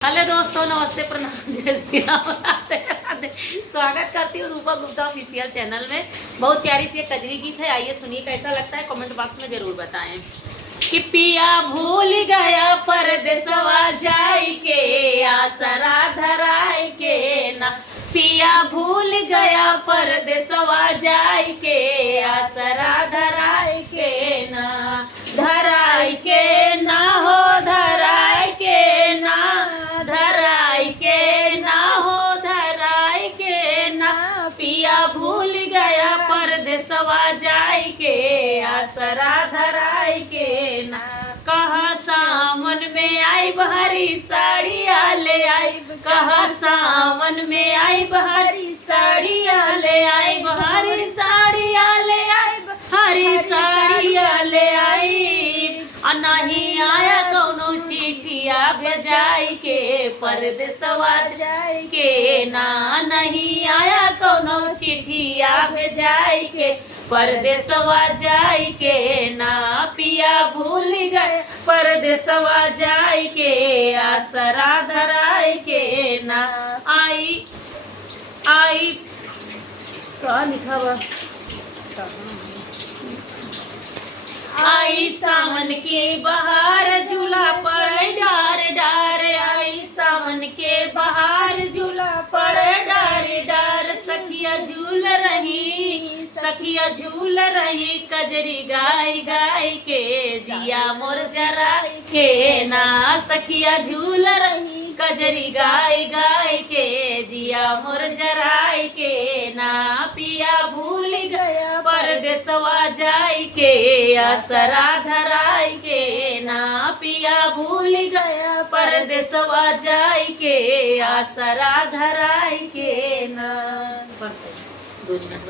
Hello दोस्तों, नमस्ते, प्रणाम, जय श्री राम, राधे राधे। स्वागत करती हूँ रूपा गुप्ता ऑफिशियल चैनल में। बहुत प्यारी सी एक कजरी गीत है, आइए सुनिए कैसा लगता है, कमेंट बॉक्स में जरूर बताएं। कि पिया भूल गया परदेसवा जाई के, आसरा धराई के ना। पिया भूल गया परदेसवा जाई के, आसरा धराई के ना। धराई के ना हो, धराई के ना, धराई के ना हो, धराई के ना। पिया भूल गया परदेसवा जाई के, आसरा धराई के ना। कहा सावन में आई बहरी साड़िया ले आई, कहा सावन में आई बहरी साड़िया ले आई, बहरी साड़िया ले आई, हरी साड़िया ले आई। नहीं आया कौनो चिठिया भेजाई के, परदेसवा जाई के ना। नहीं आया कौनो चिठिया भेजाई के, परदेसवा जाई के ना। पिया भूल गए परदेसवा जाई के, आसरा धराई के ना। आई आई क्या लिखा हुआ, आई सावन के बहार झूला पड़े डार डार, आई सावन के बहार झूला पड़े डार डार। सखिया झूल रही, सखिया झूल रही, कजरी गाय गाय के, जिया मोर जराई के ना। सखिया झूल रही, कजरी गाय गाय के, जिया मोर जराई के ना। पिया भूल गया परदेसवा जाई के, आसरा धराई के ना। पिया भूल गया परदेसवा जाई के, आसरा धराई के ना। 2 मिनट